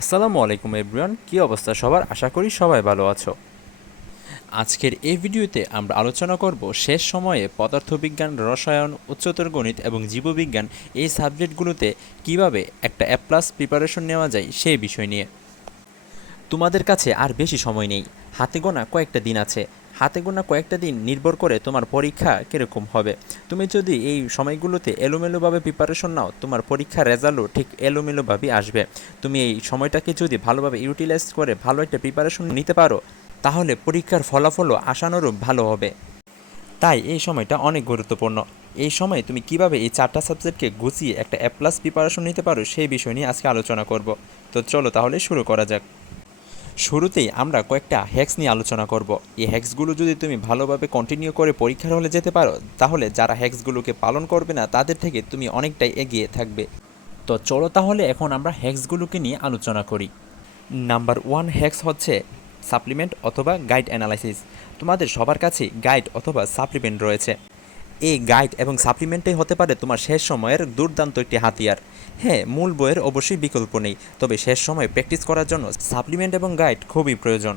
আসসালামু আলাইকুম এভরিওয়ান, কী অবস্থা সবার? আশা করি সবাই ভালো আছো। আজকের এই ভিডিওতে আমরা আলোচনা করব শেষ সময়ে পদার্থবিজ্ঞান, রসায়ন, উচ্চতর গণিত এবং জীববিজ্ঞান এই সাবজেক্টগুলোতে কিভাবে একটা এ প্লাস প্রিপারেশন নেওয়া যায় সেই বিষয় নিয়ে। তোমাদের কাছে আর বেশি সময় নেই, হাতে গোনা কয়েকটা দিন আছে। হাতে গোনা কয়েকটা দিন নির্ভর করে তোমার পরীক্ষা কীরকম হবে। তুমি যদি এই সময়গুলোতে এলোমেলোভাবে প্রিপারেশন নাও, তোমার পরীক্ষার রেজাল্টও ঠিক এলোমেলোভাবেই আসবে। তুমি এই সময়টাকে যদি ভালোভাবে ইউটিলাইজ করে ভালো একটা প্রিপারেশন নিতে পারো, তাহলে পরীক্ষার ফলাফলও আশানুরূপ ভালো হবে। তাই এই সময়টা অনেক গুরুত্বপূর্ণ। এই সময় তুমি কিভাবে এই চারটা সাবজেক্টকে গুছিয়ে একটা এ প্লাস প্রিপারেশন নিতে পারো সেই বিষয় নিয়ে আজকে আলোচনা করব। তো চলো তাহলে শুরু করা যাক। শুরুতেই আমরা কয়েকটা হ্যাক্স নিয়ে আলোচনা করব। এই হ্যাক্সগুলো যদি তুমি ভালোভাবে কন্টিনিউ করে পরীক্ষার হলে যেতে পারো, তাহলে যারা হ্যাক্সগুলোকে পালন করবে না তাদের থেকে তুমি অনেকটাই এগিয়ে থাকবে। তো চলো তাহলে এখন আমরা হ্যাক্সগুলোকে নিয়ে আলোচনা করি। নাম্বার 1 হ্যাক্স হচ্ছে সাপ্লিমেন্ট অথবা গাইড অ্যানালাইসিস। তোমাদের সবার কাছে গাইড অথবা সাপ্লিমেন্ট রয়েছে। এই গাইড এবং সাপ্লিমেন্টই হতে পারে তোমার শেষ সময়ের দুর্দান্ত একটি হাতিয়ার। হ্যাঁ, মূল বইয়ের অবশ্যই বিকল্প নেই, তবে শেষ সময় প্র্যাকটিস করার জন্য সাপ্লিমেন্ট এবং গাইড খুবই প্রয়োজন।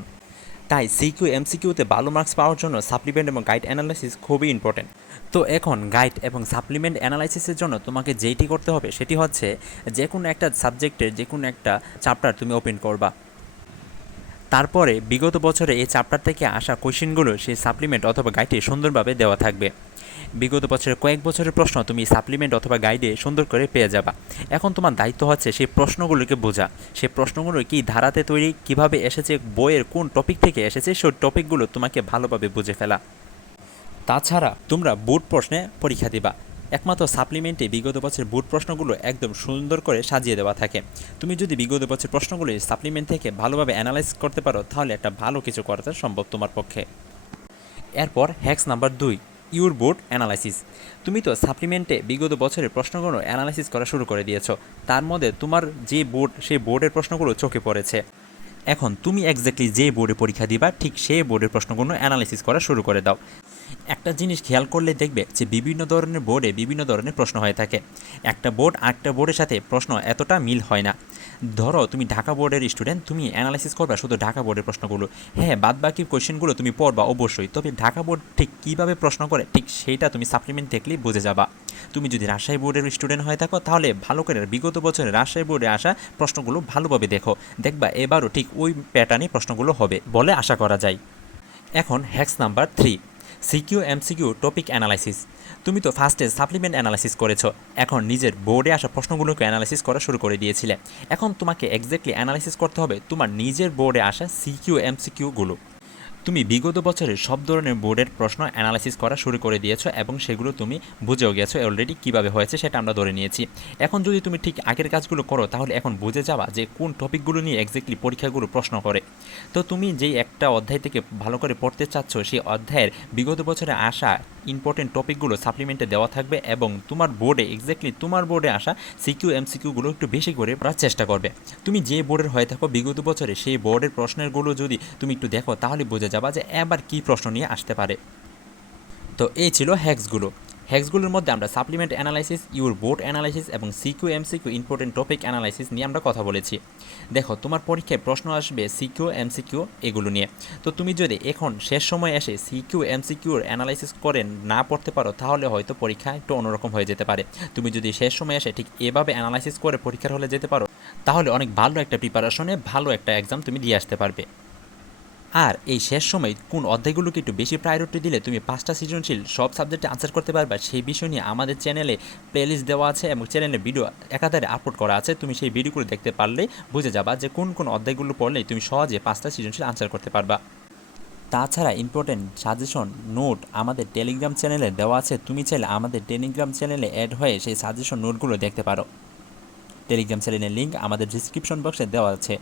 তাই সিকিউ এমসিকিউতে ভালো মার্কস পাওয়ার জন্য সাপ্লিমেন্ট এবং গাইড অ্যানালাইসিস খুবই ইম্পর্টেন্ট। তো এখন গাইড এবং সাপ্লিমেন্ট অ্যানালাইসিসের জন্য তোমাকে যেইটি করতে হবে সেটি হচ্ছে যে কোনো একটা সাবজেক্টের যে কোনো একটা চ্যাপ্টার তুমি ওপেন করবা। তারপরে বিগত বছরে এই চ্যাপ্টার থেকে আসা কোয়েশ্চেনগুলো সেই সাপ্লিমেন্ট অথবা গাইডে সুন্দরভাবে দেওয়া থাকবে। বিগত বছরের কয়েক বছরের প্রশ্ন তুমি সাপ্লিমেন্ট অথবা গাইডে সুন্দর করে পেয়ে যাবা। এখন তোমার দায়িত্ব হচ্ছে সেই প্রশ্নগুলোকে বোঝা। সেই প্রশ্নগুলো কী ধারাতে তৈরি, কিভাবে এসেছে, বইয়ের কোন টপিক থেকে এসেছে, সেই টপিকগুলো তোমাকে ভালোভাবে বুঝে ফেলা। তাছাড়া তোমরা বোর্ড প্রশ্নে পরীক্ষা দিবা। একমাত্র সাপ্লিমেন্টে বিগত বছরের বোর্ড প্রশ্নগুলো একদম সুন্দর করে সাজিয়ে দেওয়া থাকে। তুমি যদি বিগত বছরের প্রশ্নগুলো সাপ্লিমেন্ট থেকে ভালোভাবে অ্যানালাইজ করতে পারো, তাহলে একটা ভালো কিছু করা সম্ভব তোমার পক্ষে। এরপর hacks number 2, your board analysis. তুমি তো সাপ্লিমেন্টে বিগত বছরের প্রশ্নগুলো অ্যানালাইসিস করা শুরু করে দিয়েছো। তার মধ্যে তোমার যে বোর্ড, সেই বোর্ডের প্রশ্নগুলো চোখে পড়েছে। এখন তুমি এক্স্যাক্টলি যে বোর্ডে পরীক্ষা দিবা, ঠিক সেই বোর্ডের প্রশ্নগুলো অ্যানালাইসিস করা শুরু করে দাও। একটা জিনিস খেয়াল করলে দেখবে যে বিভিন্ন ধরনের বোর্ডে বিভিন্ন ধরনের প্রশ্ন হয়ে থাকে। একটা বোর্ড আরেকটা বোর্ডের সাথে প্রশ্ন এতটা মিল হয় না। ধরো তুমি ঢাকা বোর্ডের স্টুডেন্ট, তুমি অ্যানালাইসিস করবা শুধু ঢাকা বোর্ডের প্রশ্নগুলো। হ্যাঁ, বাদবাকি কোয়েশ্চেনগুলো তুমি পড়বা অবশ্যই, তবে ঢাকা বোর্ড ঠিক কীভাবে প্রশ্ন করে ঠিক সেইটা তুমি সাপ্লিমেন্ট দেখলেই বুঝে যাবা। তুমি যদি রাজশাহী বোর্ডের স্টুডেন্ট হয়ে থাকো, তাহলে ভালো করে বিগত বছরে রাজশাহী বোর্ডে আসা প্রশ্নগুলো ভালোভাবে দেখো। দেখবা এবারও ঠিক ওই প্যাটার্নই প্রশ্নগুলো হবে বলে আশা করা যায়। এখন hacks number 3, CQ MCQ topic analysis. তুমি তো ফার্স্টে সাপ্লিমেন্ট অ্যানালাইসিস করেছো, এখন নিজের বোর্ডে আসা প্রশ্নগুলোকে অ্যানালাইসিস করা শুরু করে দিয়েছিলে। এখন তোমাকে এক্স্যাক্টলি অ্যানালাইসিস করতে হবে তোমার নিজের বোর্ডে আসা সিকিউ এমসিকিউগুলো। তুমি বিগত বছরের সব ধরনের বোর্ডের প্রশ্ন অ্যানালাইসিস করা শুরু করে দিয়েছো এবং সেগুলো তুমি বুঝেও গেছো অলরেডি কীভাবে হয়েছে সেটা আমরা ধরে নিয়েছি। এখন যদি তুমি ঠিক আগের কাজগুলো করো, তাহলে এখন বুঝে যাবা যে কোন টপিকগুলো নিয়ে এক্স্যাক্টলি পরীক্ষাগুলো প্রশ্ন করে। তো তুমি যেই একটা অধ্যায় থেকে ভালো করে পড়তে চাচ্ছ, সেই অধ্যায়ের বিগত বছরে আসা ইম্পর্টেন্ট টপিকগুলো সাপ্লিমেন্টে দেওয়া থাকবে এবং তোমার বোর্ডে এক্স্যাক্টলি তোমার বোর্ডে আসা সিকিউ এমসিকিউগুলো একটু বেশি করে পড়ার চেষ্টা করবে। তুমি যে বোর্ডের হয়ে থাকো বিগত বছরে, সেই বোর্ডের প্রশ্নেরগুলো যদি তুমি একটু দেখো, তাহলে বোঝা যাবা যে এবার কী প্রশ্ন নিয়ে আসতে পারে। তো এই ছিল হ্যাক্সগুলো। হ্যাক্সগুলোর মধ্যে আমরা supplement analysis, your board analysis এবং CQ MCQ important topic analysis নিয়ে আমরা কথা বলেছি। দেখো, তোমার পরীক্ষায় প্রশ্ন আসবে সিকিউ এমসিকিউ এগুলো নিয়ে। তো তুমি যদি এখন শেষ সময় এসে সিকিউ এমসিকিউর অ্যানালাইসিস করে না পড়তে পারো, তাহলে হয়তো পরীক্ষা একটু অন্যরকম হয়ে যেতে পারে। তুমি যদি শেষ সময় এসে ঠিক এভাবে অ্যানালাইসিস করে পরীক্ষার হলে যেতে পারো, তাহলে অনেক ভালো একটা প্রিপারেশনে ভালো একটা এক্সাম তুমি দিয়ে আসতে পারবে। আর এই শেষ সময় কোন অধ্যায়গুলোকে একটু বেশি প্রায়োরিটি দিলে তুমি 5টা সৃজনশীল সব সাবজেক্টে আনসার করতে পারবে, সেই বিষয় নিয়ে আমাদের চ্যানেলে প্লেলিস্ট দেওয়া আছে এবং চ্যানেলে ভিডিও একাধারে আপলোড করা আছে। তুমি সেই ভিডিওগুলো দেখতে পারলেই বুঝে যাবা যে কোন কোন অধ্যায়গুলো পড়লেই তুমি সহজে 5টা সৃজনশীল আনসার করতে পারবা। তাছাড়া ইম্পর্টেন্ট সাজেশন নোট আমাদের টেলিগ্রাম চ্যানেলে দেওয়া আছে। তুমি চাইলে আমাদের টেলিগ্রাম চ্যানেলে অ্যাড হয়ে সেই সাজেশন নোটগুলো দেখতে পারো। টেলিগ্রাম চ্যানেলের লিঙ্ক আমাদের ডিসক্রিপশন বক্সে দেওয়া আছে।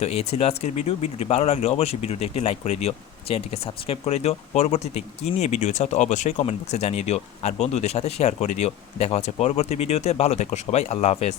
তো এই ছিল আজকের ভিডিওটি ভালো লাগলে অবশ্যই ভিডিওটি একটি লাইক করে দিও, চ্যানেলটিকে সাবস্ক্রাইব করে দিও। পরবর্তীতে কী নিয়ে ভিডিও চাও তো অবশ্যই কমেন্ট বক্সে জানিয়ে দিও আর বন্ধুদের সাথে শেয়ার করে দিও। দেখা হচ্ছে পরবর্তী ভিডিওতে। ভালো থেকো সবাই, আল্লাহ হাফেজ।